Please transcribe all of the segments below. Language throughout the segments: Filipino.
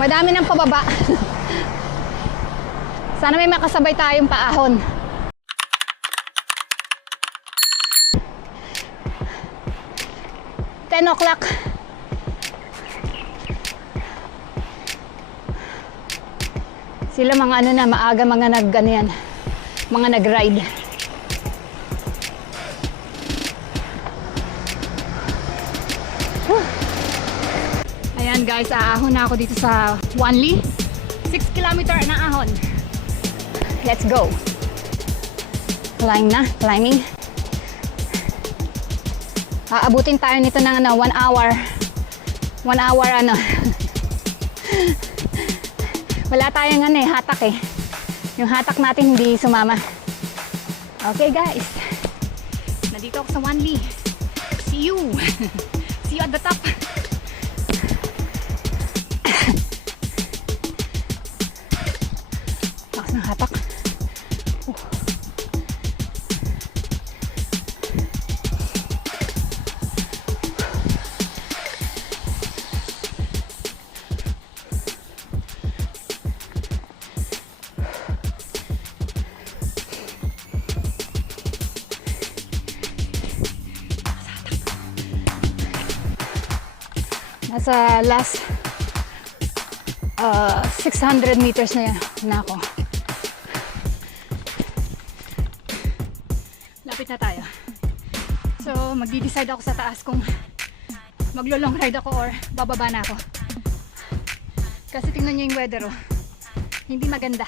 Madami ng pababa. Sana may makasabay tayong paahon. Ten o'clock. Sila mga ano na, maaga mga mga nag-ride. Ayan guys, aahon na ako dito sa Wanli. 6 kilometer na ahon. Let's go. Climbing. Aabutin tayo nito ng 1 hour. 1 hour ano. Wala tayong hatak eh. Yung hatak natin hindi sumama. Okay guys. Nandito ako sa Wanli. See you. See you at the top. Lakas ng hatak. Nasa last 600 meters na ako. Lapit na tayo. So, magdi-decide ako sa taas kung maglo-long ride ako or bababa na ako. Kasi tingnan nyo yung weather oh. Hindi maganda.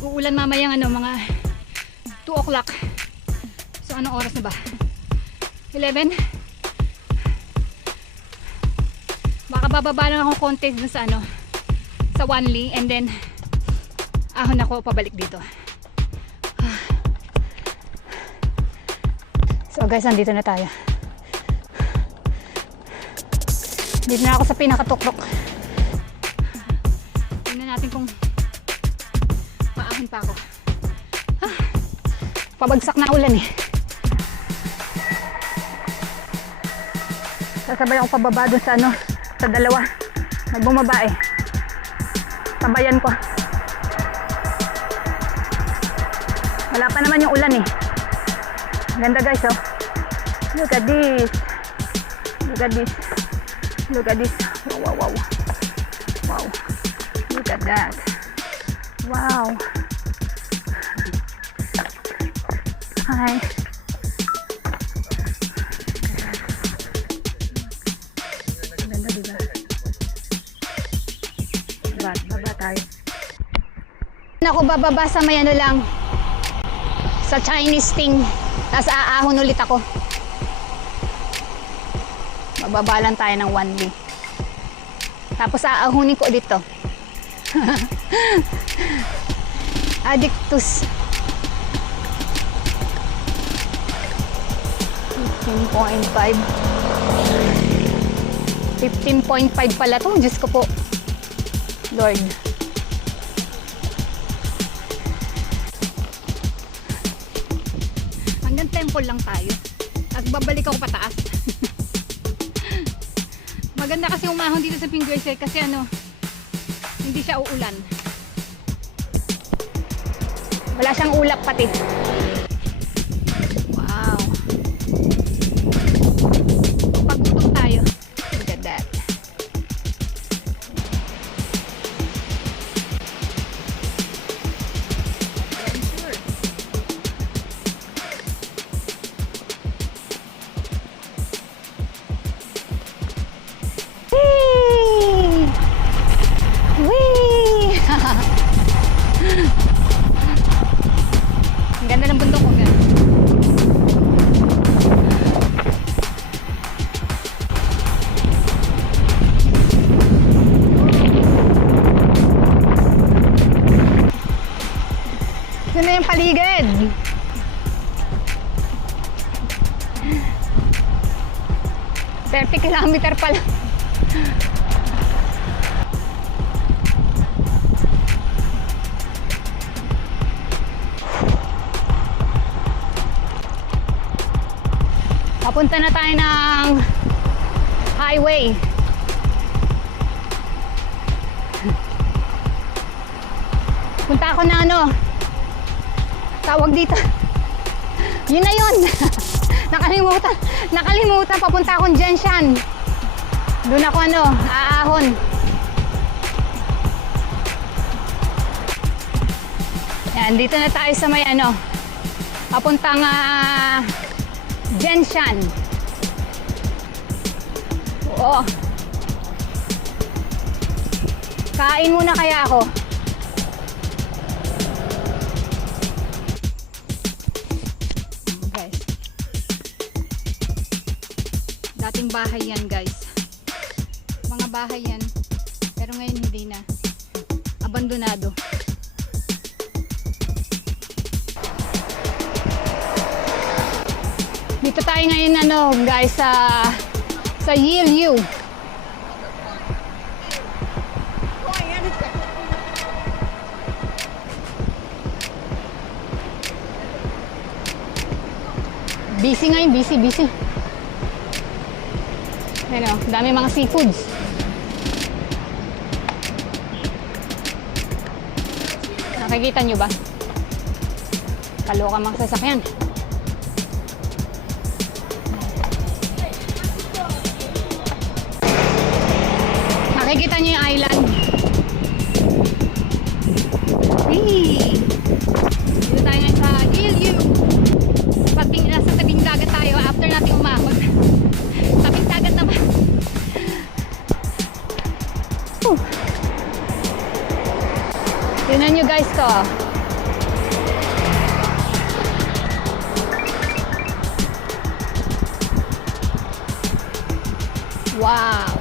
Uulan mamayang mga 2 o'clock. So, anong oras na ba? 11? Baka bababa lang ako konti dun sa sa Wanli and then ahon ako pabalik dito. So guys, nandito na tayo. Dito na ako sa pinakatuklok. Tingnan natin kung paahon pa ako. Pabagsak na ulan eh. Sasabay ako pababa dun sa sa dalawa. Nagbumaba eh. Sabayan ko. Wala pa naman yung ulan eh. Ganda guys oh. Look at this. Look at this. Look at this. Wow, wow, wow. Wow. Look at that. Wow. Hi. Baba tayo. Ako bababa sa may lang sa Chinese thing. Tapos aahon ulit ako. Bababa lang tayo ng Wanli. Tapos aahonin ko ulit to. Addictus. 15.5 15.5 pala to. Diyos ko po. Lord. Hanggang temple lang tayo. At babalik ako pataas. Maganda kasi umahon dito sa Pingueser kasi hindi siya uulan. Wala siyang ulap pati. Wow. Paggutom tayo. Look at that. Ang ganda ng bundok ko nga. Ito na yung paligid. $30 kilometer pala. Papunta na tayo ng highway. ako na ano, tawag dito. Yun na yun. Nakalimutan, papunta akong Gentian. Doon ako ano, aahon. Yan, dito na tayo sa may ano, papuntang Gentian. Oo. Kain muna kaya ako. Guys. Dating bahay yan, guys. Mga bahay yan. Pero ngayon hindi na. Abandonado. Dito tayo ngayon ano, guys, sa Yilu. Busy ngayon, busy. Ano, dami mga seafoods. Nakikita nyo ba? Kaloka mga sasakyan. Nakikita nyo yung island. Hey! Dito tayo ngayon sa Yilu. Nasa tabing dagat tayo after natin umahon. Tabing dagat naman. Tignan nyo guys to. Wow!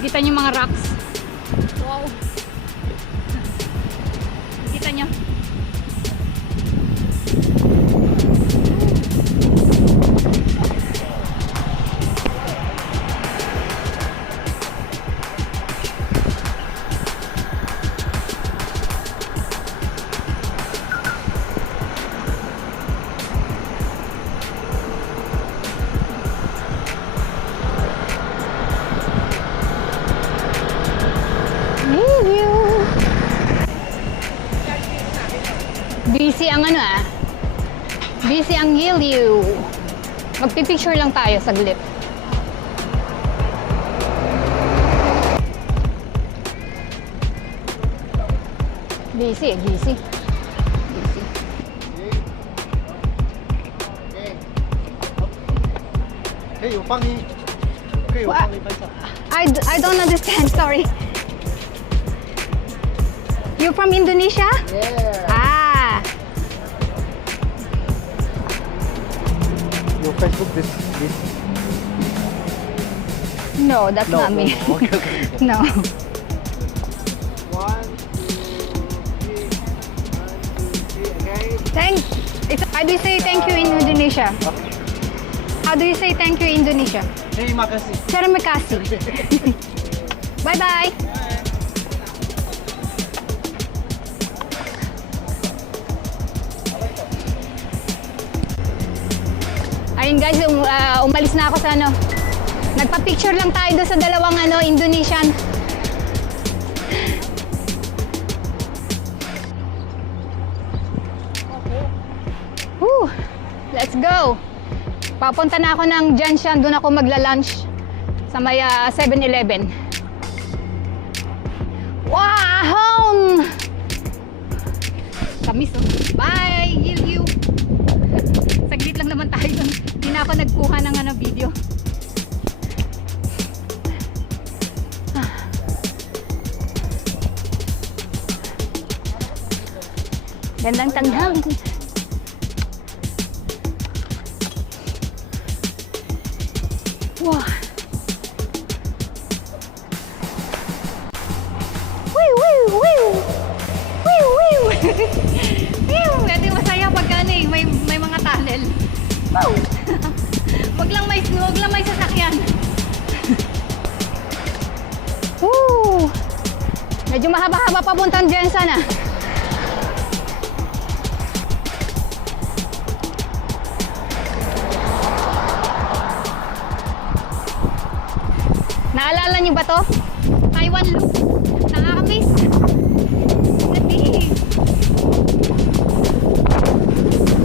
Kita nyo mga rocks. Wow! Kita nyo. Busy ang ano busy ang Yilu. Magpipicture lang tayo saglit. Busy. I don't understand, sorry. You from Indonesia? Yeah. Your Facebook this. No, that's not me. Okay. No. 1, 2, 3. 1, 2, 3. Okay. How do you say thank you in Indonesia? How do you say thank you in Indonesia? Terima kasih. Terima kasih. Bye-bye. Ayun guys, umalis na ako sa ano. Nagpa-picture lang tayo doon sa dalawang Indonesian. Woo! Let's go! Papunta na ako ng Gentian, doon ako magla-lunch sa may 7-Eleven. Wow! Kamis, oh. Bye! Yilu! Saglit lang naman tayo doon. Hindi na ako nagkuha ng video. Gandang tanghali. Wow. Woo woo woo. Woo woo. Pwede masaya pagka may mga tunnel. Wow. Wag lang may sasakyan. Woo. Medyo mahaba-haba papuntang Jensen Naalala niyo ba to? one loop. Nakakamiss. Nati.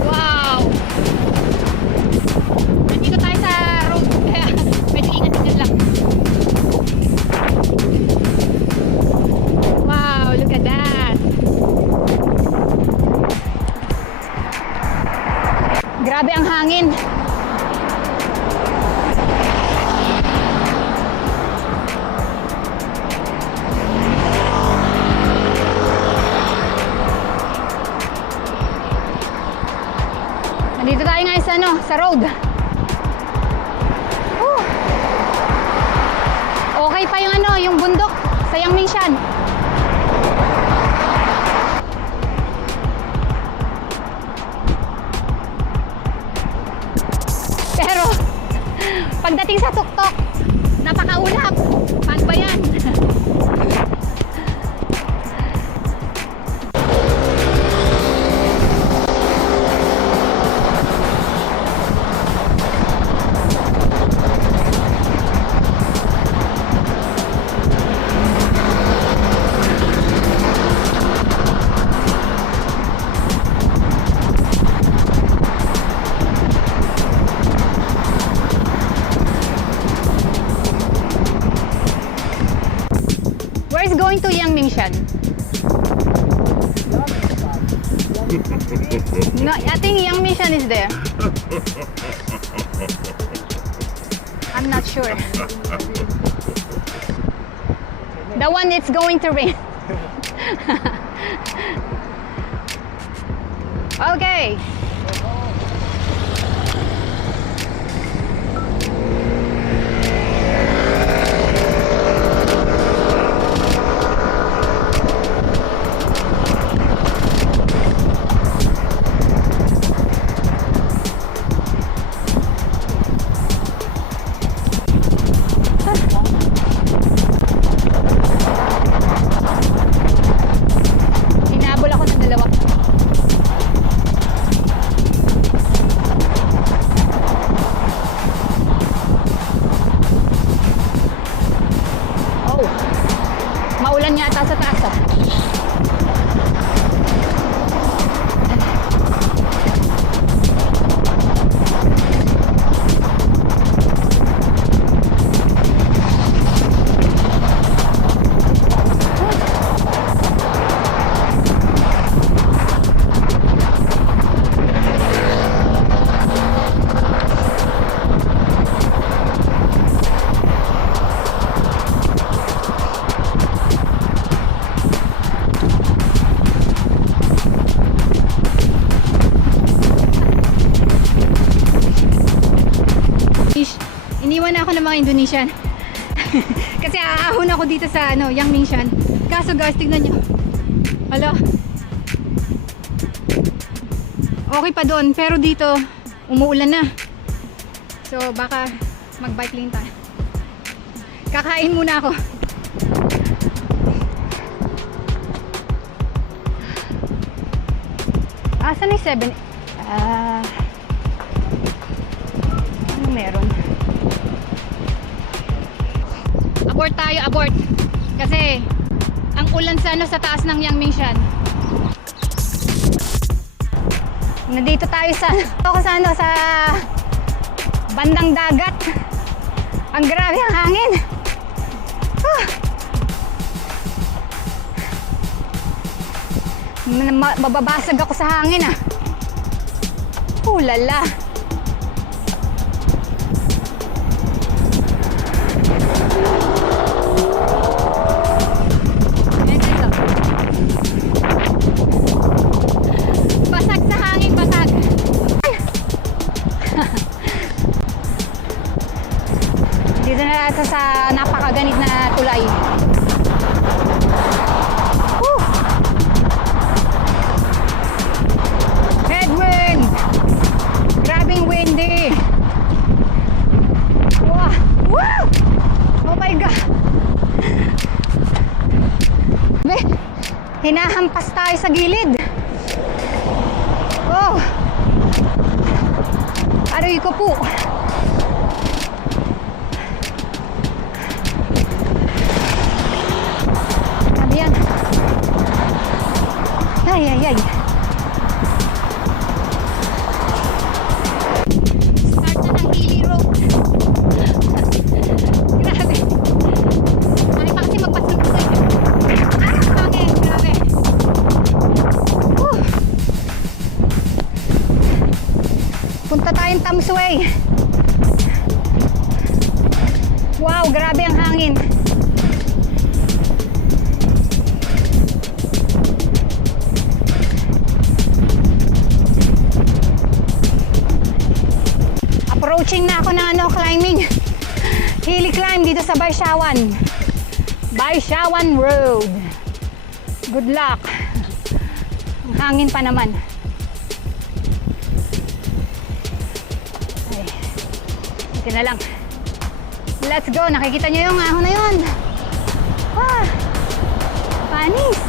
Wow. Nandito tayo sa road. Kaya medyo ingat-ingat lang. Wow, look at that. Grabe ang hangin. Nandito tayo ngayon sa road. Okay pa yung bundok sa Yangmingshan. Pero pagdating sa tuktok, napakaulap. Paano ba yan? Where is going to Yangmingshan? No, I think Yangmingshan is there. I'm not sure. The one it's going to rain. Okay. Hinabol ako ng dalawa. Oh, maulan yata sa taas ah. Iniwan na ako ng mga Indonesian. Kasi aahon ako dito sa Yangmingshan. Kaso guys, tignan nyo. Hala. Okay pa doon, pero dito umuulan na. So baka mag-bike lane tayo. Kakain muna ako. Asan yung 7? Ano meron? Abort tayo, abort. Kasi ang ulan sa taas ng Yangmingshan. Nandito tayo sa bandang dagat. Ang grabe ang hangin. Mababasag ako sa hangin ah. Lala. Basag sa hangin, basag. Dito na sa napakaganit na tulay. Headwind! Grabing windy! Wow! Wow! Oh my God! Hinahampas tayo sa gilid. Oh! Aray ko po. Grabe ang hangin. Approaching na ako ng climbing. Hilly climb dito sa Baisyawan. Baisyawan Road. Good luck. Ang hangin pa naman. Ay, ito na lang. Let's go. Nakikita nyo yung ahon na yun. Ah, panis.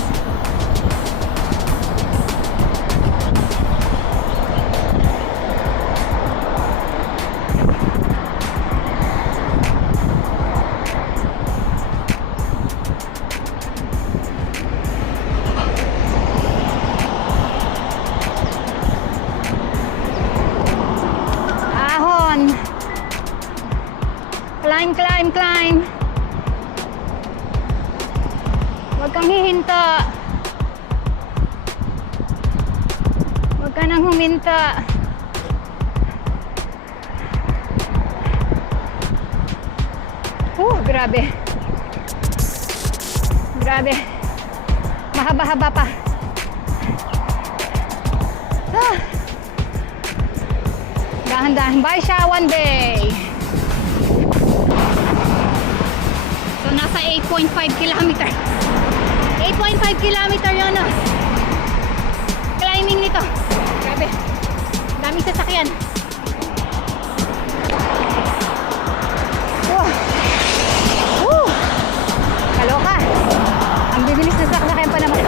Climb, climb, climb. Huwag kang hihinta. Huwag ka nang huminta. Grabe. Grabe. Mahaba-haba pa. Dahan-dahan. Baisyawan Bay. So, nasa 8.5 kilometer. 8.5 kilometer yun, no? Climbing nito. Grabe. Daming sasakyan. Kaloka. Ang bibilis na sasakyan pa naman.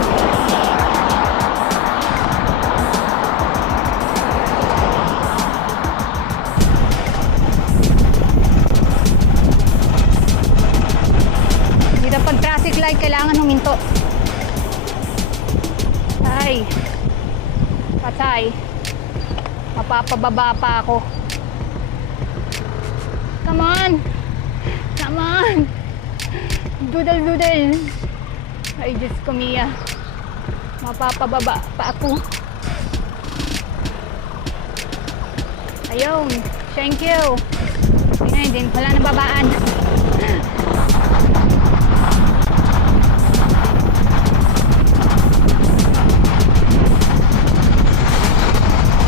Dito pag traffic light, kailangan huminto. Ay. Patay. Mapapababa pa ako. Come on. Come on. Doodle doodle. Ay, Diyos ko, Mia. Mapapababa pa ako. Ayun. Thank you. Ay, din. Wala nang babaan.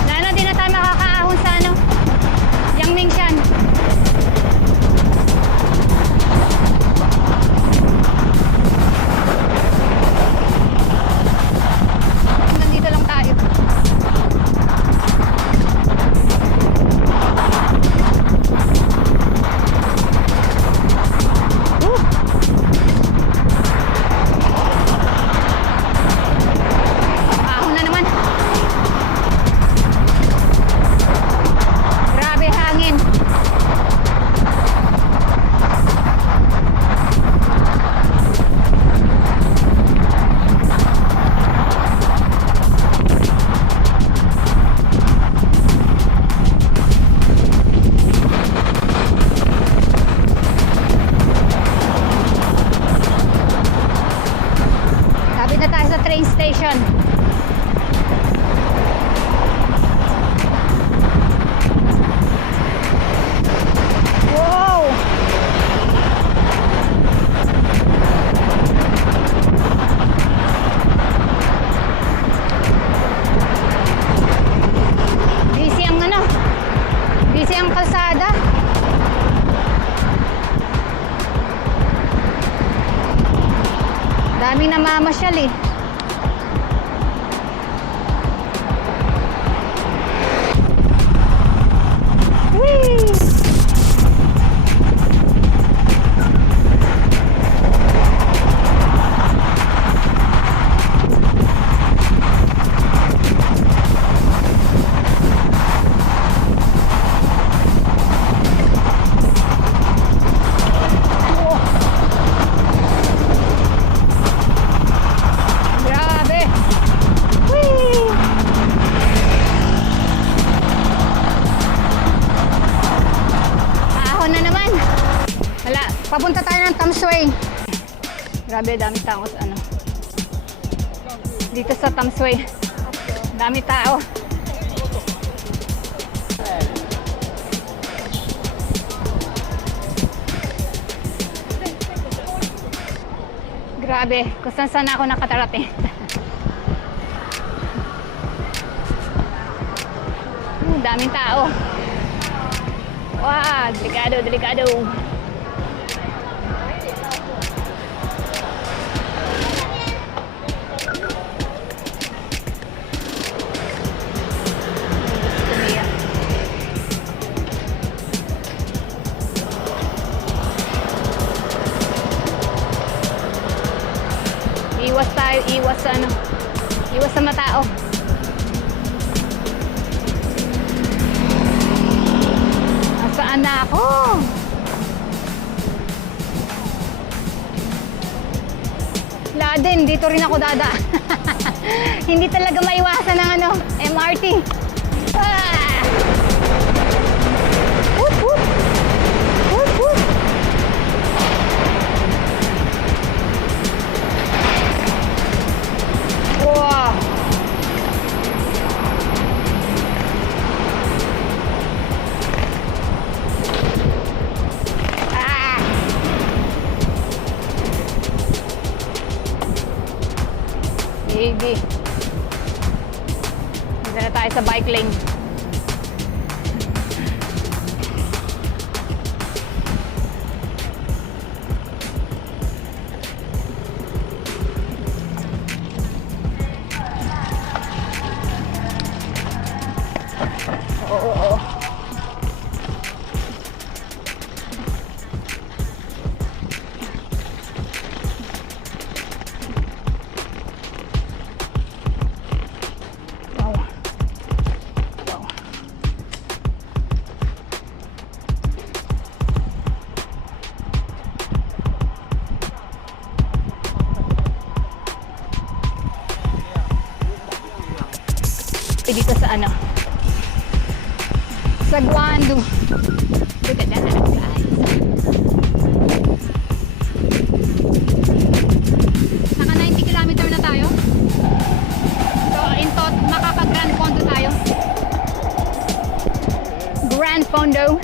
Wala na din na tayo makakaahon sa ano. Yang Mingshan. Nandito lang tayo. Ahon na naman. Grabe hangin. Lapit na tayo sa train station. Wow! Busy ang ano? Busy ang kalsada. Daming namamasyal eh. Whee! Oh. Grabe! Whee! Ahon na naman. Wala, papunta tayo ng Tamsway. Grabe, dami tao sa ano. Dito sa Tamsway. Dami tao. Grabe, kung saan ako nakatarating. Daming tao. Wow, delikado, delikado. Tumiyak. Iwas tayo, iwas sa ano. Iwas sa matao. Saan na ako? Laden, dito rin ako dada. Hindi talaga maiwasan ng ano, MRT. Ah! Whoop, whoop. Whoop, whoop. Wow. Sige. Dito na tayo sa bike lane. Oo. Dito sa ano, sa Guandu. Look at that, guys. Naka 90 kilometer na tayo. So in tot, makapag Grand Fondo tayo. Grand Fondo.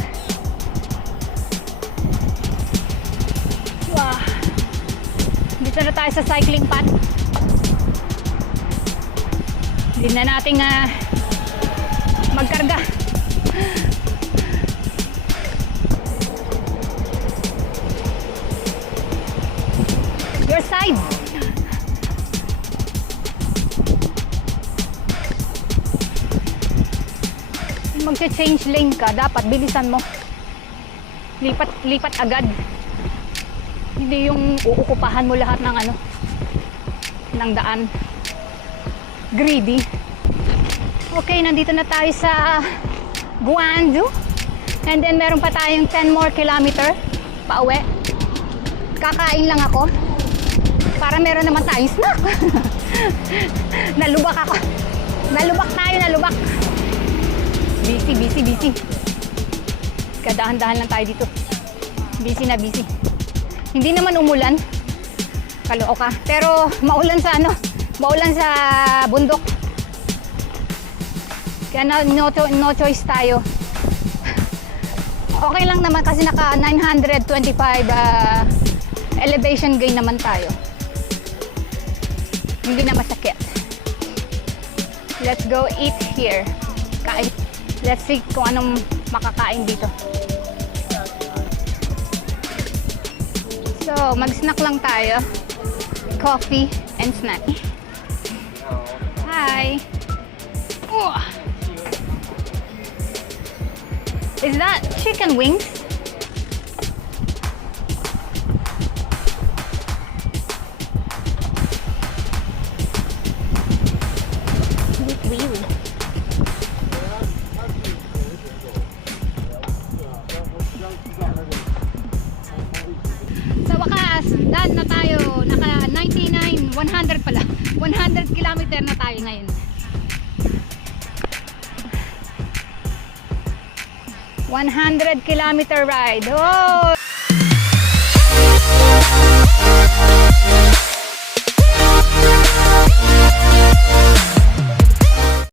Wow. Dito na tayo sa cycling path. Hindi na nating magkarga. Your side. Magche-change lane ka, dapat bilisan mo. Lipat agad. Hindi yung uukupahan mo lahat ng ano, ng daan. Greedy. Okay, nandito na tayo sa Guandu. And then meron pa tayong 10 more kilometer pa uwi. Kakain lang ako para meron naman tayong snack. Nalubak ako. Nalubak tayo, nalubak. Busy. Kadahan-dahan lang tayo dito. Busy na busy. Hindi naman umulan. Kalooka. Pero maulan sa ano, maulan sa bundok. Kaya no choice tayo. Okay lang naman kasi naka 925 elevation gain naman tayo. Hindi na masakit. Let's go eat here. Kain. Let's see kung anong makakain dito. So, mag-snack lang tayo. Coffee and snack. Hi. Oh. Is that chicken wings? Sa wakas, done na tayo. Naka 99, 100 pala. 100 kilometer na tayo ngayon. 100 kilometer ride. Oh!